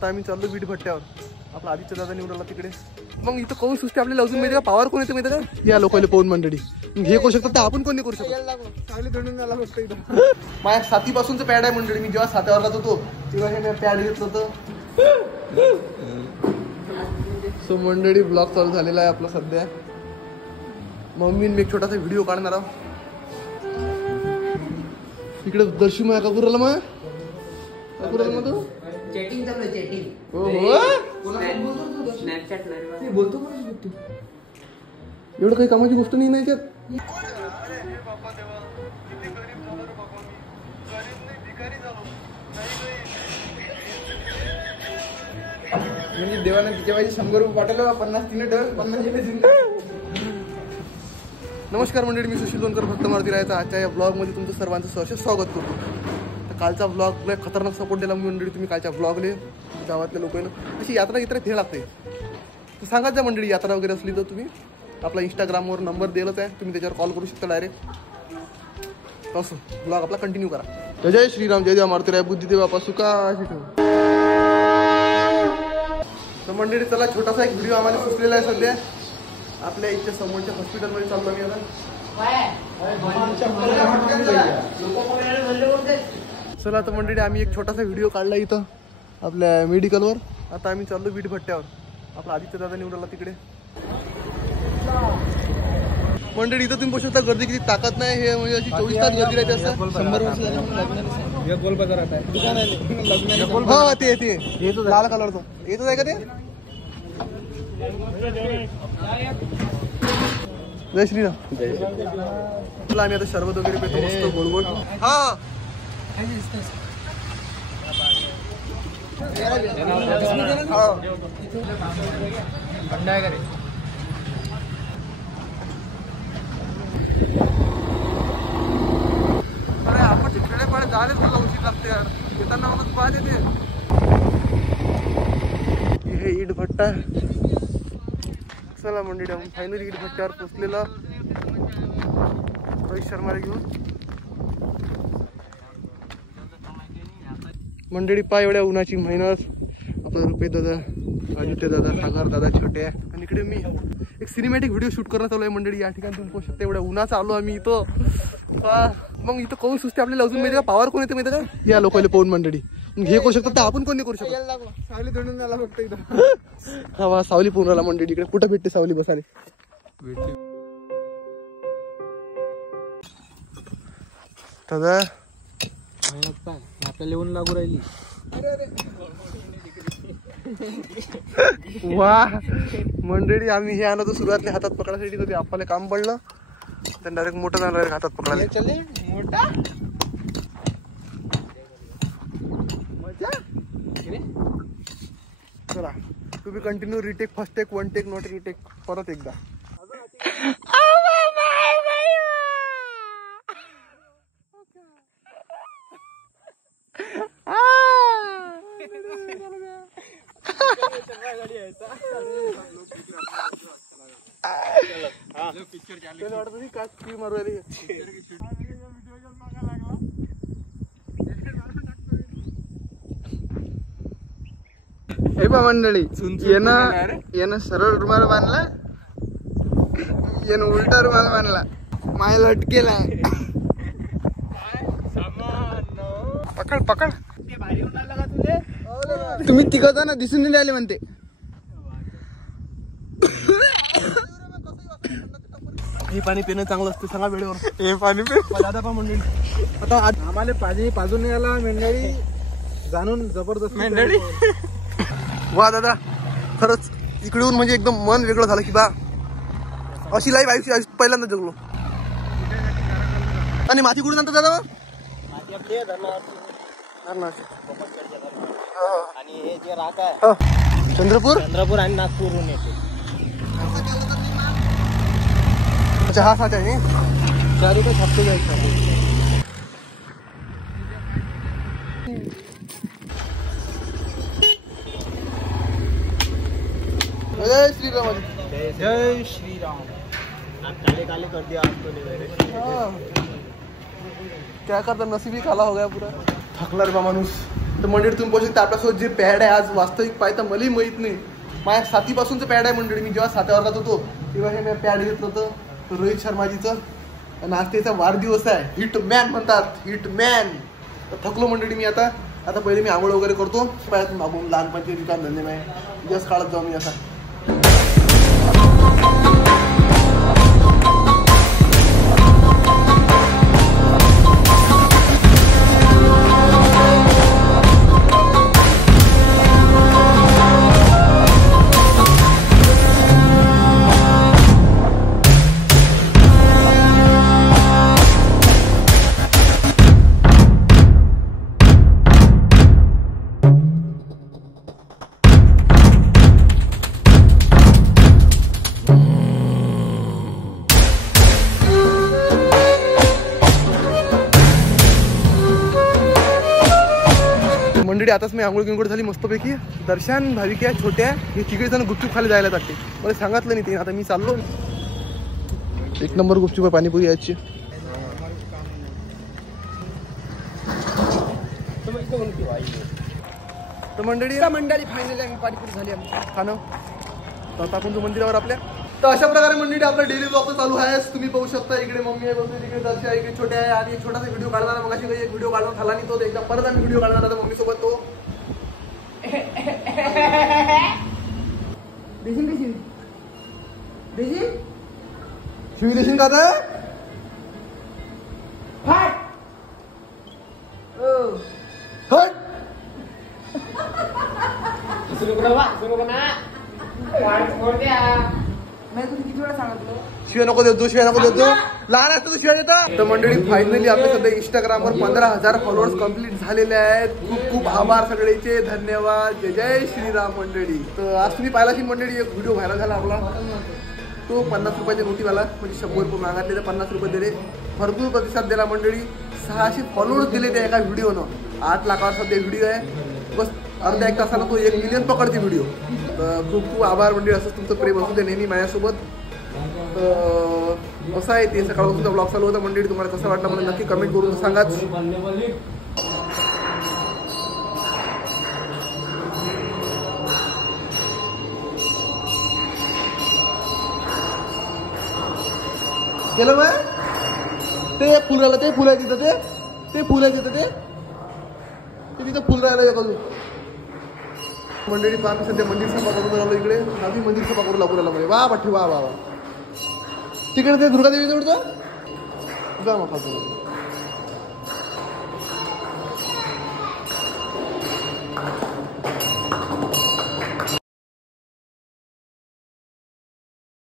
आता आम्ही चाललो वीट भट्ट्यावर. आपला आदित्य दादा निवडला तिकडे. मग इथं कोण सुचते आपल्याला अजून माहिती का पावर कोण येते माहिती का या लोकांना पाहून मंडळी हे करू शकतात तर आपण कोण नाही करू शकत. माझ्या साथीपासूनचं पॅड आहे मंडळी. मी जेव्हा 7व्या वर्गात होतो तेव्हा हे पॅड घेतलं होतं. सो मंडळी ब्लॉग चालू झालेला आहे आपला सध्या. मम्मीने मी एक छोटासा व्हिडिओ काढणार आहोत. इकडे दर्शी माया का कुराला मग काकुराला मग तू चॅटिंग चालू आहे चॅटिंग. हो हो स्नॅपचॅट ला बोलतो कोणाशी तू. एवढं काही कामाची गोष्ट नाही नाही त्यात. म्हणजे देवाने तिच्या पाहिजे 100 रुपये पाठवलं 50 तिने ठेव 50. नमस्कार मंडळी, मी सुशील दोनकर भक्त मारुती राहायचा. आजच्या या ब्लॉगमध्ये तुमचं सर्वांचं सहर्ष स्वागत करतो. तर कालचा ब्लॉग खतरनाक सपोर्ट दिला मंडळी तुम्ही. कालच्या ब्लॉगले गावातल्या लोकांना अशी यात्रा फिरायला लागते तर सांगाच जा मंडळी. यात्रा वगैरे असली तर तुम्ही आपला इंस्टाग्रामवर नंबर दिलाच आहे, तुम्ही त्याच्यावर कॉल करू शकता डायरेक्ट. असं ब्लॉग आपला कंटिन्यू करा. जय श्रीराम, जय देवा मारुती राय, बुद्धी देवा सुखा अशी ठेव. तर मंडळी चला छोटासा एक व्हिडिओ आम्हाला सुचलेला आहे सध्या. आपल्या इथच्या समोरच्या हॉस्पिटलमध्ये चाललो मी आता. चला आता मंडळी आम्ही एक छोटासा व्हिडिओ काढला इथं आपल्या मेडिकलवर. आता आम्ही चाललो वीट भट्ट्यावर. आपला आदित्य दादा निवडला तिकडे. मंडळी इथं तुम्ही बघू शकता गर्दी किती ताकद नाही. हे म्हणजे अशी 24 तास गर्दी राहते असं. 100 वर्ष झाले गोल बाजार आहे. हा ते लाल कलरचं येतच आहे का ते. जय श्रीराम. तुला आम्ही आता शरबत वगैरे पेतो मस्त गोड गोड. हा अरे आपण खेड्यापाड्यात जायला थोडं उशीर लागते यार. येताना म्हणून पाहत येते. हे ईट भट्टा. चला मंडळी आपण फायनली ईट भट्ट्यावर पोचलेला रोहित शर्माला घेऊन. मंडळी पाय एवढ्या उन्हाची मेहनत. आपला रुपये दादा, आदित्य दादा, सागर दादा, छोटे. आणि इकडे मी एक सिनेमॅटिक व्हिडिओ शूट करण्यात आलो आहे मंडळी. या ठिकाणी तुम्ही पाहू शकता एवढ्या उन्हाचा आलो आम्ही इथं. मग इथं कोण सुचते आपल्याला अजून माहिती का पावर कोण येते माहिती का या लोकांना पाहून मंडळी हे करू शकतात तर आपण कोण नाही करू शकत. सावली धरून झाला फक्त इथं. हा सावली पूर्ण आला मंडळी. इकडे कुठं भेटते सावली बसाले. दादा आपल्याला येऊन लागू राहिली. वा मंडळी आम्ही हे आणतो सुरुवातला हातात पकडायसाठी तर ते आपल्याला काम पडलं. तर डायरेक्ट मोठं जाणार हातात पकडायला. मोठा चला तुम्ही continue retake, first take, 1 take, not retake. परत एकदा हे पा मंडळी येणं सरळ रुमाल बांधला, येणं उलटा रुमाल बांधला, माय लटकेला. पकड पकड. तुम्ही तिघं दिसून नाही राहिले म्हणते. हे पाणी पिणं चांगलं असतं सांगा वेळेवर. हे पाणी पे दादा पा मंडळी आता आम्हाला पाणी पाजून नाही आला मंडळी. जाणून जबरदस्त मंडळी. वा दादा खरंच इकडून म्हणजे एकदम मन वेगळं झालं की बा अशी लाईफ आयुष्य पहिल्यांदा जगलो. आणि माती कुठून आणतात दादा. आणि हे जे राख आहे चंद्रपूर आणि नागपूरहून येते. अच्छा हा साथ आहे 4 रुपये छापतो जायचं. जय श्रीराम. जय श्रीराम. काले काले कर दिया आपको. क्या करता नसीब ही काला हो गया पूरा. थकला रे बा माणूस. तर मंडळी तुम्ही पाहू शकता आपल्यासोबत जे पॅड आहे आज वास्तविक पाहता मलाही माहीत नाही. माझ्या साथीपासूनचं पॅड आहे मंडळी. मी जेव्हा 7व्या वर्गात होतो तेव्हा हे मी पॅड घेतलं होतं रोहित शर्माजीचं. आणि आज त्याचा वाढदिवस आहे. हिटमॅन म्हणतात, हिटमॅन. थकलो मंडळी मी आता पहिले मी आंघोळ वगैरे करतो. पायातून मागून लहानपणचे रिकाम धंदे नाही दिवस काढत जाऊ मी असा. मंडळी आताच मी आंघोळ गिंगोळ झाली मस्तपैकी. दर्शन भाविक्या छोट्या हे तिकडे जण गुपचूप खाली जायला लागते. मला सांगितलं नाही ते. आता मी चाललो. एक नंबर गुपचूप आहे पाणीपुरी याची. तर मंडळी फायनली पाणीपुरी झाली आमची खाणं. तर आपण जो मंदिरावर आपल्या. तर अशा प्रकारे मंडळी आपला डेली ब्लॉग चालू आहे. तुम्ही पाहू शकता इकडे मम्मी आहे बघतो, इकडे दर्शन आहे, इकडे छोटे आहे. आणि एक छोटासा व्हिडिओ काढणार मग अशी एक व्हिडिओ काढून झाला नाही तो एकदा परत आम्ही व्हिडिओ काढणार आता मम्मी सोबत. तो शिवी देशील का आता? हट. शिवाय नको देतो, शिवाय नको देतो. लहान असतं शिवाय देतो. तर मंडळी फायनली आपल्या सध्या इंस्टाग्रामवर 15,000 फॉलोअर्स कम्प्लीट झालेले आहेत. खूप खूप आभार सगळ्याचे, धन्यवाद. जय जय श्रीराम मंडळी. तर आज तुम्ही पाहिला की मंडळी एक व्हिडिओ व्हायरल झाला आपला. तो 50 रुपयाच्या नोटीवाला म्हणजे 100 रुपये मागितले तर 50 रुपये दिले. भरपूर प्रतिसाद दिला मंडळी. 600 फॉलोअर्स दिले त्या एका व्हिडिओनं. 8 लाखावर सध्या व्हिडिओ आहे. बस अर्ध्या एक तासाला तो 1 मिलियन पकडते व्हिडिओ. तर खूप खूप आभार मंडळी. असंच तुमचं प्रेम असू दे नेहमी माझ्यासोबत. तर असं आहे ते सकाळपासून ब्लॉग चालू होता मंडळी. तुम्हाला कसं वाटलं मला नक्की कमेंट करून सांगाच. केलं बाय ते फुल राहिलं. ते फुल आहे तिथं. ते फुल आहे तिथं. ते तिथं फुल राहिलं अजून. मंडळी पाहून सध्या मंदिर सभा करून राहिलो इकडे. आम्ही मंदिर सभा करू लागू राहिला. वा पाठी वा वा वा. तिकडे ते दुर्गादेवी जवळचं जा मग